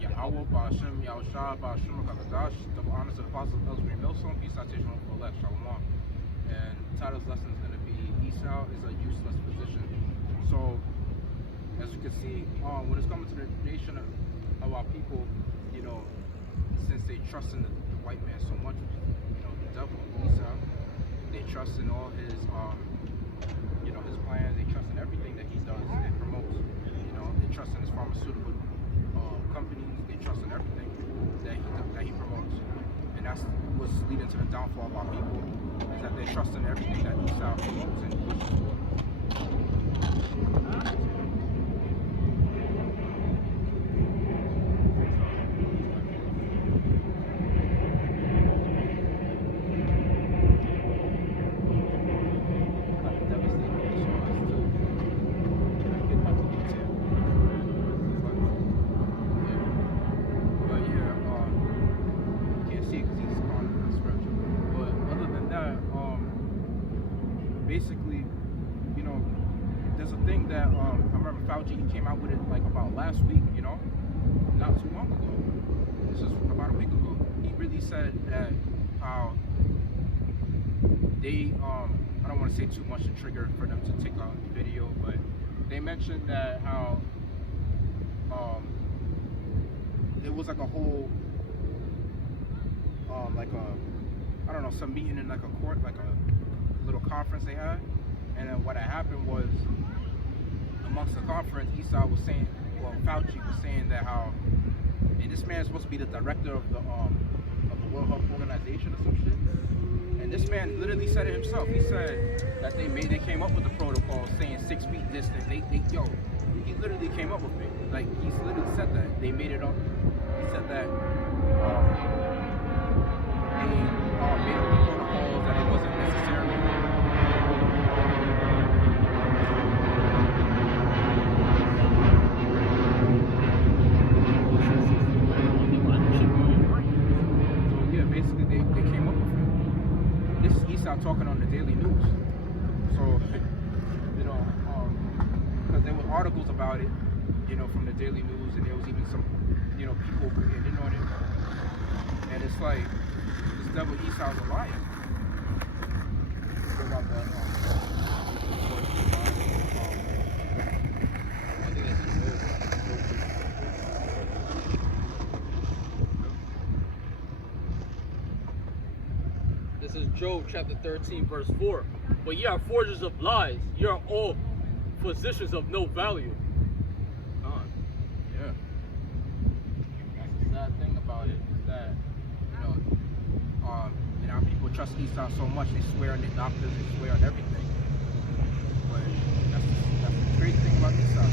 Yahweh, Ba'ashem, Yahushua, Ba'ashem, Kakadash, double honor to the apostles, elders, great millstone, peace, citation, for elect, Shalom. And the title of this lesson is going to be Esau is a useless physician. So, as you can see, when it's coming to the nation of our people, since they trust in the white man so much, the devil, Esau, they trust in all his, his plans, they trust in everything that he does and promotes. They trust in his pharmaceutical companies, they trust in everything that he promotes. And that's what's leading to the downfall of our people, is that they trust in everything that Esau promotes and pushes for. Basically, there's a thing that I remember Fauci, he came out with it like about last week, not too long ago. This is about a week ago. He really said that how they, I don't want to say too much to trigger for them to take a video, but they mentioned that how it was like a whole, some meeting in like a court, like a little conference they had, and then what had happened was, amongst the conference, Esau was saying, Fauci was saying that how, and this man is supposed to be the director of the World Health Organization or some shit, and this man literally said it himself. He said that they came up with the protocol saying 6 feet distance. He literally came up with it. Like, he literally said that they made it up. He said that they made up the protocol that it wasn't necessarily. Talking on the daily news, so because there were articles about it, from the daily news, and there was even some, people getting in on it, and it's like this devil Esau's a liar. What about that? This is Job chapter 13, verse 4. But ye are forgers of lies. Ye are all physicians of no value. Yeah. That's the sad thing about it, is that, our people trust Esau so much, they swear on their doctors, they swear on everything. But that's the crazy thing about Esau,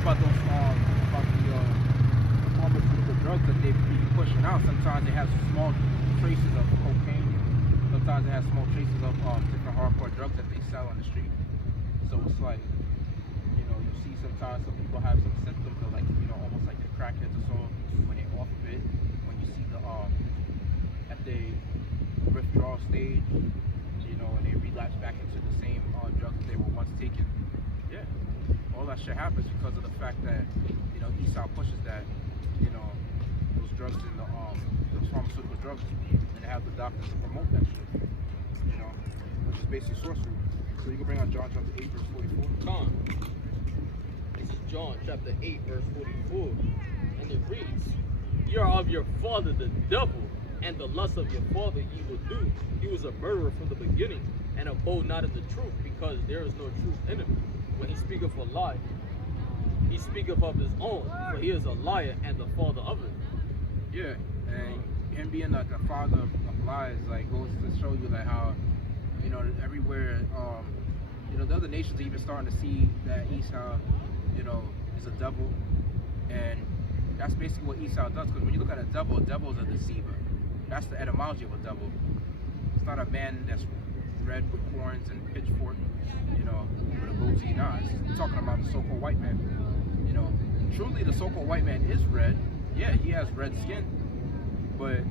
about the pharmaceutical drugs that they be pushing out. Sometimes they have small traces of cocaine. Sometimes they have small traces of different hardcore drugs that they sell on the street. So it's like, you see sometimes some people have some symptoms of like, almost like the crackheads or so when they're off of it. When you see the at the withdrawal stage, and they relapse back into the same drugs that they were once taking. Yeah. All that shit happens because of the fact that, Esau pushes that, those drugs in those pharmaceutical drugs, and they have the doctors to promote that shit, which is basically sorcery. So you can bring out John chapter 8, verse 44. This is John chapter 8, verse 44, and it reads, Ye are of your father the devil, and the lust of your father ye will do. He was a murderer from the beginning, and abode not in the truth, because there is no truth in him. When he speaketh a lie, he speaketh of his own, for he is a liar and the father of it. Yeah, and him being like a father of lies, like, goes to show you like how, everywhere, the other nations are even starting to see that Esau, is a devil, and that's basically what Esau does. Because when you look at a devil is a deceiver. That's the etymology of a devil. It's not a man that's red with horns and pitchfork, with a goatee. Nah, it's talking about the so-called white man. Truly the so-called white man is red. Yeah, he has red skin, but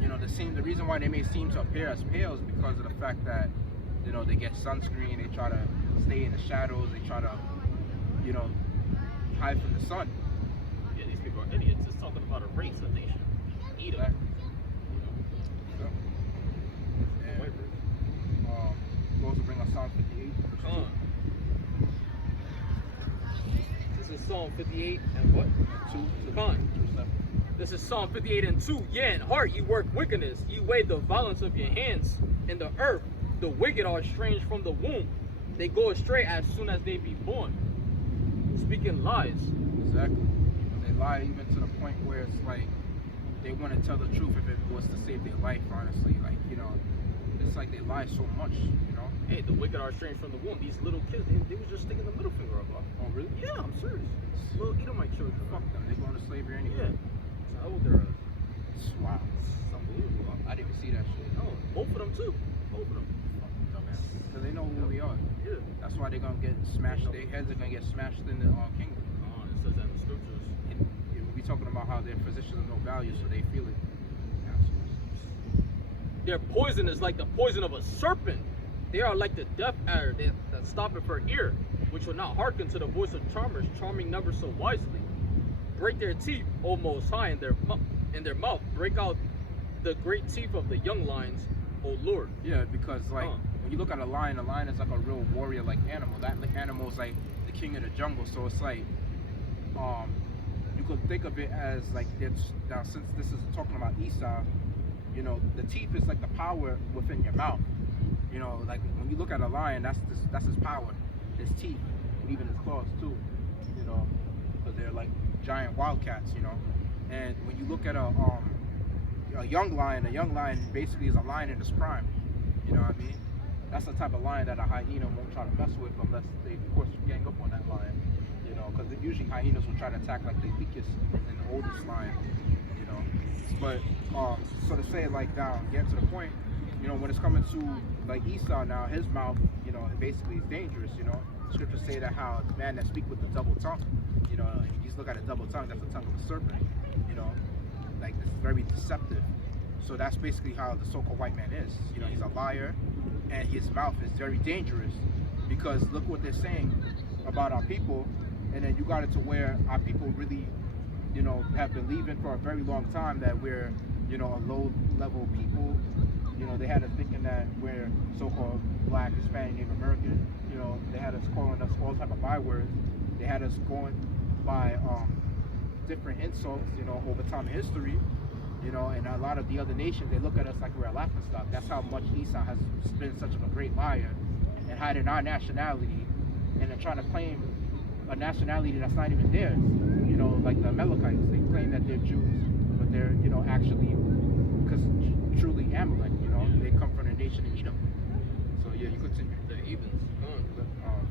you know, the reason why they may seem to appear as pale is because of the fact that, you know, they get sunscreen, they try to stay in the shadows, they try to, you know, hide from the sun. Yeah, these people are idiots. It's talking about a race, a nation. Edom. So, and, White race. we also bring up Psalm 58. Con. This is Psalm 58 and what? 2 Con. to 7. This is Psalm 58 and 2. Yeah, in heart you work wickedness. You weigh the violence of your hands in the earth. The wicked are estranged from the womb. They go astray as soon as they be born. Speaking lies. Exactly. They lie even to the point where it's like they want to tell the truth if it was to save their life, honestly. Like, you know, it's like they lie so much, you know? Hey, the wicked are estranged from the womb. These little kids, they was just sticking the middle finger up. Oh, really? Yeah, I'm serious. Little Edomite children. Fuck them. They're going to slavery anyway. Yeah. So how old they're Wow. It's unbelievable. I didn't even see that shit. No, both of them too. Both of them. Because they know who we are. Yeah. That's why they're going to get smashed. Their heads are going to get smashed in the kingdom. It says that in the scriptures. And we'll be talking about how their physicians have no value, so they feel it. Their poison is like the poison of a serpent. They are like the deaf adder that stoppeth her ear, which will not hearken to the voice of charmers, charming numbers so wisely. Break their teeth, O Most High, in their mouth. Break out the great teeth of the young lions, O Lord. Yeah, because like when you look at a lion is like a real warrior-like animal. That animal is like the king of the jungle. So it's like, you could think of it as like it's now since this is talking about Esau, you know, the teeth is like the power within your mouth. You know, like when you look at a lion, that's his power, his teeth, and even his claws too. You know, because they're like giant wildcats. You know, and when you look at a young lion basically is a lion in his prime. You know what I mean? That's the type of lion that a hyena won't try to mess with unless they, of course, gang up on that lion. You know, because usually hyenas will try to attack like the weakest and the oldest lion. You know, but so to say it like down, get to the point. You know, when it's coming to like Esau now, his mouth, you know, basically is dangerous. You know, scriptures say that how the man that speaks with the double tongue, you know, if you just look at a double tongue, that's the tongue of a serpent. You know, like it's very deceptive. So that's basically how the so-called white man is. You know, he's a liar, and his mouth is very dangerous because look what they're saying about our people, and then you got it to where our people really, you know, have been believing for a very long time that we're, you know, a low-level people. You know, they had us thinking that we're so-called black, Hispanic, Native American. You know, they had us calling us all type of bywords. They had us going by different insults, you know, over time in history. You know, and a lot of the other nations, they look at us like we're a laughingstock. That's how much Esau has been such of a great liar and hiding our nationality and then trying to claim a nationality that's not even theirs. You know, like the Amalekites, they claim that they're Jews, but they're, you know, actually, because truly Amalek, you know, they come from the nation of Edom. So yeah, you continue. The heathens.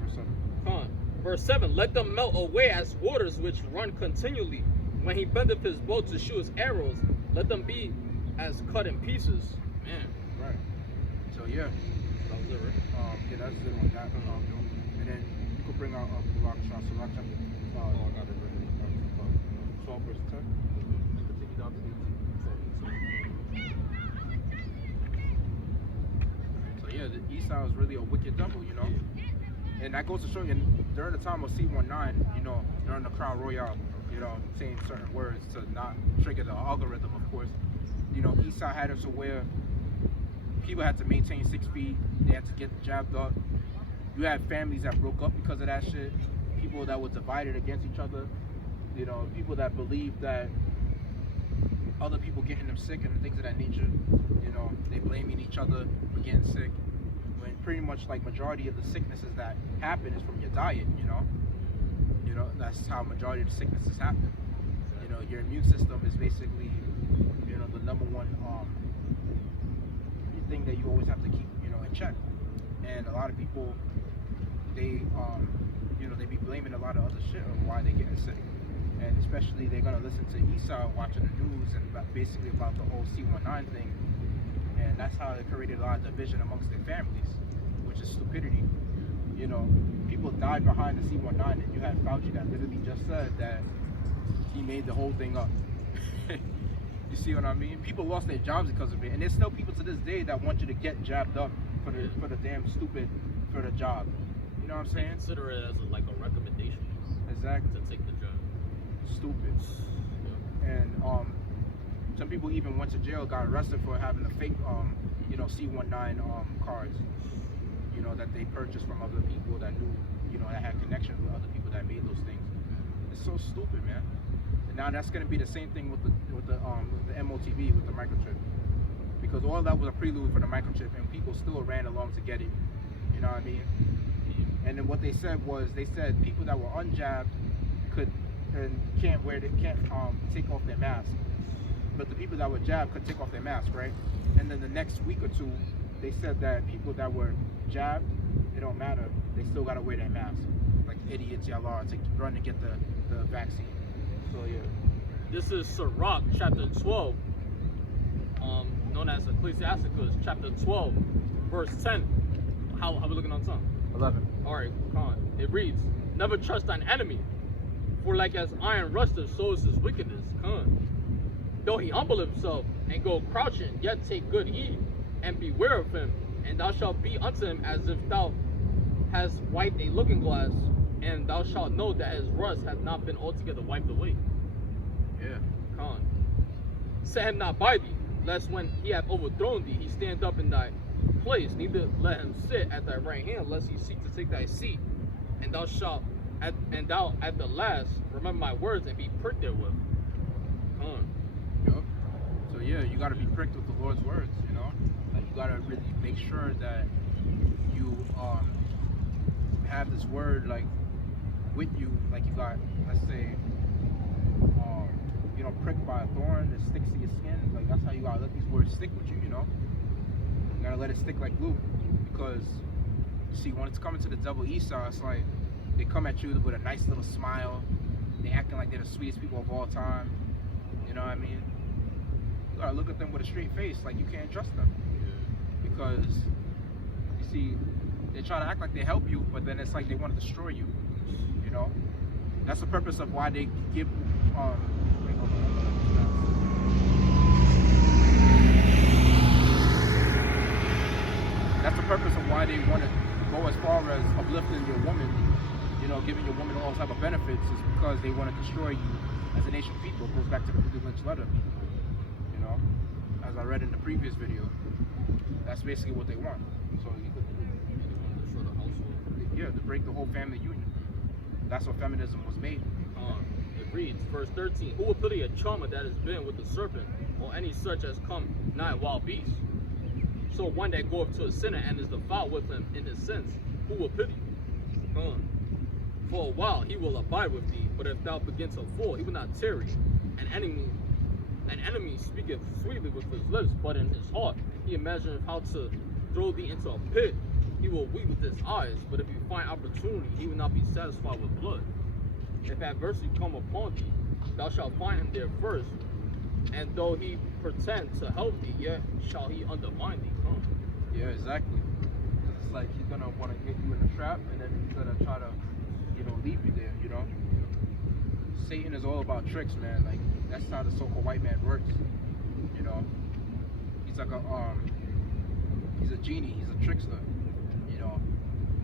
Verse 7. Verse 7, let them melt away as waters which run continually. When he bendeth his bow to shoot his arrows, let them be as cut in pieces. Man. Right. So yeah. That was it, right? Yeah, that's it on that. And then you could bring out Rock chapter. I got it right. 12 verse 10. Continue down to 18. So yeah, Esau is really a wicked devil, you know. And that goes to show you, during the time of C19, you know, during the Crown Royale, you know, saying certain words to not trigger the algorithm, of course. You know, Esau had it to where people had to maintain 6 feet, they had to get jabbed up. You had families that broke up because of that shit, people that were divided against each other, you know, people that believed that other people getting them sick and things of that nature, you know, they blaming each other for getting sick. When pretty much like majority of the sicknesses that happen is from your diet, you know. You know, that's how majority of the sicknesses happen. You know, your immune system is basically, you know, the number one thing that you always have to keep, you know, in check. And a lot of people, they, you know, they be blaming a lot of other shit on why they getting sick. And especially they're gonna listen to Esau watching the news and basically about the whole C19 thing. And that's how it created a lot of division amongst their families, which is stupidity. You know, people died behind the C19, and you had Fauci that literally just said that he made the whole thing up. You see what I mean? People lost their jobs because of it, and there's still people to this day that want you to get jabbed up for the damn stupid for the job. You know what I'm saying? Consider it as like a recommendation. Exactly. To take the job. Stupid. Yeah. And some people even went to jail, got arrested for having a fake C19 cards. You know, that they purchased from other people that knew, that had connections with other people that made those things. It's so stupid, man. And now that's gonna be the same thing with the MOTV, with the microchip, because all that was a prelude for the microchip, and people still ran along to get it. You know what I mean? And then what they said was, people that were unjabbed can't take off their mask, but the people that were jabbed could take off their mask, right? And then the next week or two, they said that people that were jabbed, it don't matter, they still gotta wear their mask, like idiots y'all are, to run to get the vaccine. So yeah. This is Sirach chapter 12, known as Ecclesiasticus chapter 12, verse 10. How we looking on time? 11. Alright, come on. It reads, never trust thine enemy, for like as iron rusteth, so is his wickedness. Come on. Though he humble himself and go crouching, yet take good heed, and beware of him, and thou shalt be unto him as if thou hast wiped a looking glass, and thou shalt know that his rust hath not been altogether wiped away. Yeah. Come on. Set him not by thee, lest when he hath overthrown thee, he stand up in thy place. Neither let him sit at thy right hand, lest he seek to take thy seat. And thou at the last remember my words and be pricked therewith. Come on. Yup. So yeah, you gotta be pricked with the Lord's words. Like, you gotta really make sure that you have this word like with you. Like, you got, let's say, pricked by a thorn that sticks to your skin. Like, that's how you gotta let these words stick with you. You gotta let it stick like glue, because you see, when it's coming to the devil Esau, it's like they come at you with a nice little smile. They acting like they're the sweetest people of all time. You know what I mean? You gotta look at them with a straight face, like you can't trust them. Because you see, they try to act like they help you, but then it's like they want to destroy you. That's the purpose of why they give that's the purpose of why they want to go as far as uplifting your woman, giving your woman all type of benefits, is because they want to destroy you as a nation of people. It goes back to the Lynch letter. As I read in the previous video, that's basically what they want. So to break the whole family union. That's what feminism was made. It reads, verse 13, who will pity a charmer that has been with the serpent, or any such as come nigh wild beasts? So one that goeth to a sinner and is defiled with him in his sins, who will pity? For a while he will abide with thee, but if thou begin to fall, he will not tarry. An enemy speaketh sweetly with his lips, but in his heart he imagineth how to throw thee into a pit. He will weep with his eyes, but if you find opportunity, he will not be satisfied with blood. If adversity come upon thee, thou shalt find him there first, and though he pretend to help thee, yet shall he undermine thee. Yeah, exactly. It's like he's gonna want to get you in a trap, and then he's gonna try to, leave you there. Satan is all about tricks, man. Like, that's how the so-called white man works. He's like he's a genie. He's a trickster.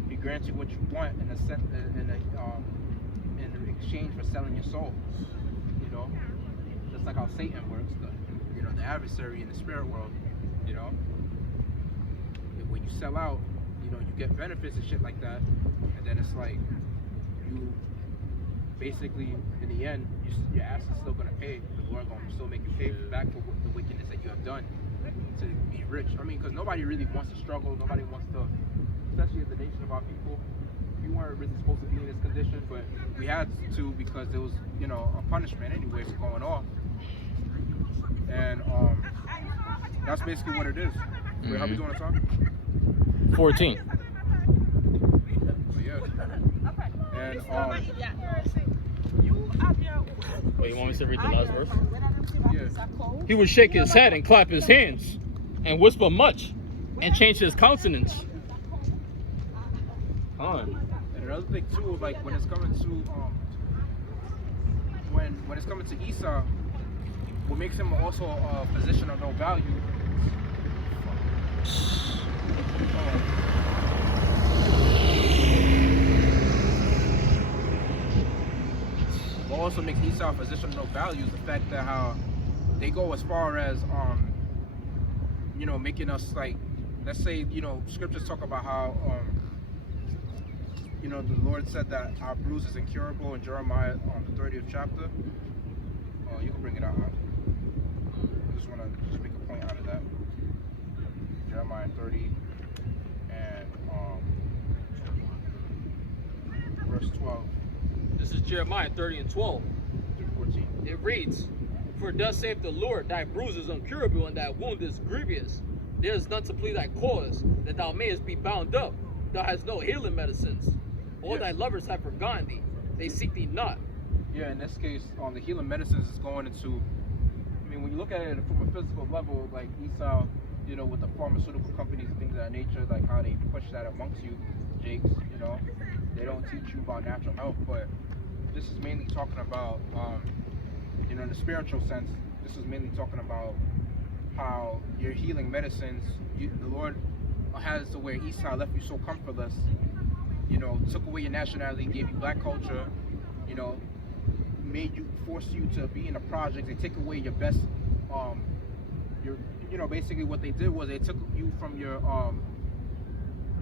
He grants you what you want in exchange for selling your soul. Just like how Satan works, the adversary in the spirit world. When you sell out, you get benefits and shit like that, and then it's like you basically, in the end, your ass is still gonna pay. The Lord gonna still make you pay back for the wickedness that you have done to be rich. I mean, because nobody really wants to struggle. Nobody wants to, especially as the nation of our people. We weren't really supposed to be in this condition, but we had to, because there was, a punishment anyway for going off. And that's basically what it is. Wait, how we doing on time? 14. Yeah. And wait, you want me to read the last verse? Yeah. He would shake his head and clap his hands and whisper much and change his countenance. And another thing too, like when it's coming to when it's coming to Esau, what makes him also a physician of no value. What also makes Esau a physician of no value is the fact that how they go as far as making us like, let's say, scriptures talk about how the Lord said that our bruise is incurable in Jeremiah the 30th chapter. Oh, you can bring it out. I just want to make a point out of that. Jeremiah 30 and verse 12. This is Jeremiah 30 and 12. Through 14. It reads, "For thus saith the Lord, thy bruise is incurable, and thy wound is grievous. There is none to plead thy cause, that thou mayest be bound up. Thou hast no healing medicines. All thy lovers have forgotten thee. They seek thee not." Yeah, in this case, the healing medicines is going into, I mean, when you look at it from a physical level, like Esau, with the pharmaceutical companies and things of that nature, like how they push that amongst you, Jakes, they don't teach you about natural health, but this is mainly talking about, in the spiritual sense, this is mainly talking about how your healing medicines, the Lord has to where Esau left you so comfortless, took away your nationality, gave you black culture, forced you to be in a project. They take away your best, basically what they did was they took you from your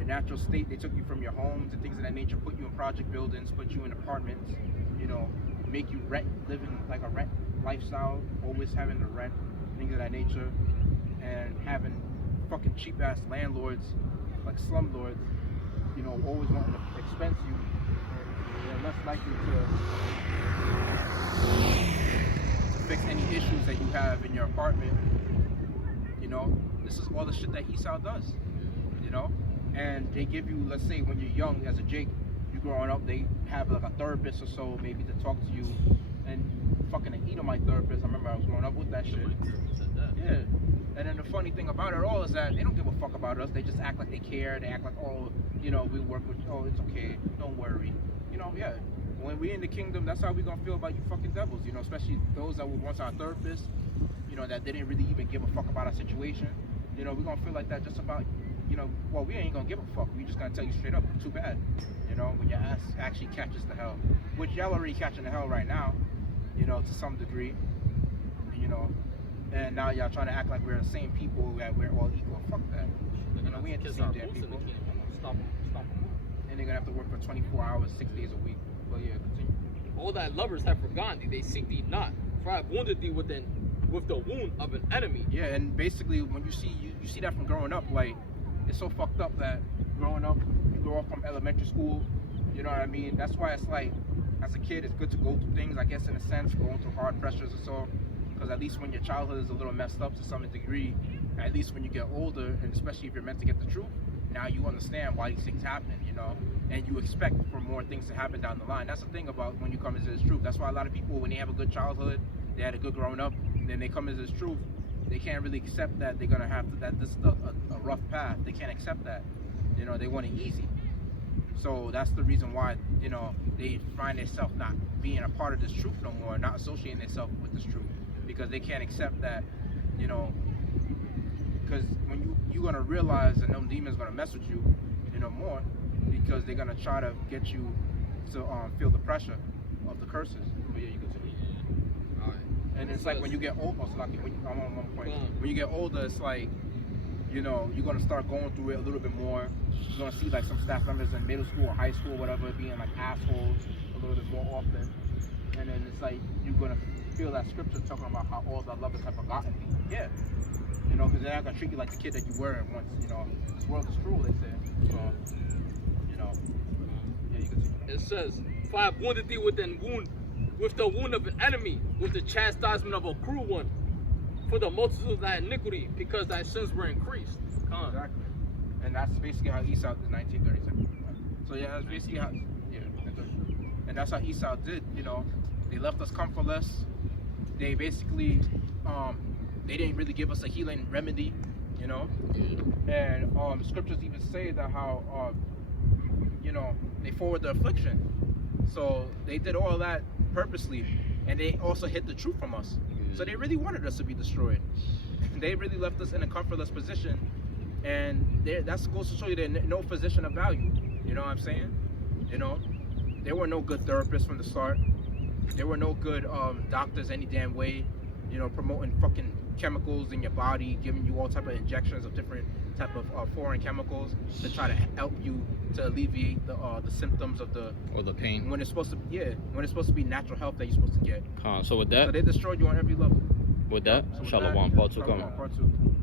natural state. They took you from your homes and things of that nature, put you in project buildings, put you in apartments, make you living like a rent lifestyle, always having to rent, things of that nature, and having fucking cheap ass landlords, like slumlords, always wanting to expense you. They're less likely to fix any issues that you have in your apartment. This is all the shit that Esau does. And they give you, let's say when you're young as a Jake, you growing up, they have like a therapist or so maybe to talk to you, and fucking an Edomite therapist. I remember I was growing up with that shit. Yeah. And then the funny thing about it all is that they don't give a fuck about us. They just act like they care. They act like, oh, we work with, oh, it's okay, don't worry. Yeah. When we in the kingdom, that's how we gonna feel about you fucking devils. Especially those that were once our therapists. That didn't really even give a fuck about our situation. We're gonna feel like that just about. Well, we ain't gonna give a fuck. We just gonna tell you straight up, too bad. When your ass actually catches the hell, which y'all already catching the hell right now. To some degree. And now y'all trying to act like we're the same people, that we're all equal. Fuck that. We ain't the same damn people. Stop. And they're gonna have to work for 24 hours, 6 days a week. But yeah, continue. All thy lovers have forgotten thee, they seek thee not. For I have wounded thee with the wound of an enemy. Yeah, and basically when you see that from growing up, like, it's so fucked up that growing up, you grow up from elementary school, you know what I mean? That's why it's like, as a kid, it's good to go through things, I guess, in a sense, going through hard pressures or so. Because at least when your childhood is a little messed up to some degree, at least when you get older, and especially if you're meant to get the truth, now you understand why these things happen, and you expect for more things to happen down the line. That's the thing about when you come into this truth. That's why a lot of people, when they have a good childhood, they had a good growing up, and then they come into this truth, they can't really accept that they're gonna have to, that this is a rough path. They can't accept that. They want it easy. So that's the reason why, they find themselves not being a part of this truth no more, not associating themselves with this truth, because they can't accept that, because when you're gonna realize that them demons gonna mess with you, more, because they're gonna try to get you to feel the pressure of the curses. But yeah, you continue. All right. And it's like when you get older, I'm on one point. When you get older, it's like, you're gonna start going through it a little bit more. You're gonna see like some staff members in middle school or high school, whatever, being like assholes a little bit more often. And then it's like you're gonna feel that scripture talking about how all the lovers have forgotten me. Yeah. Because they're not gonna treat you like the kid that you were once. This world is cruel, they say. So, yeah, you continue. It says, "For I have wounded thee with the wound of an enemy, with the chastisement of a cruel one, for the multitude of thy iniquity, because thy sins were increased." Exactly. And that's basically how Esau did 1936. So yeah, that's basically how, and that's how Esau did, They left us comfortless. They basically, they didn't really give us a healing remedy, And scriptures even say that how, they forward the affliction. So they did all that purposely, and they also hid the truth from us. So they really wanted us to be destroyed. They really left us in a comfortless position, and that goes to show you they're no physician of value. You know what I'm saying? You know, there were no good therapists from the start. There were no good doctors any damn way. You know, promoting fucking chemicals in your body, giving you all type of injections of different type of foreign chemicals to try to help you to alleviate the symptoms of the pain. when it's supposed to when it's supposed to be natural health that you're supposed to get. So with that, So they destroyed you on every level. with that, So with Shalom, that, part 2 Shalom, coming. part 2.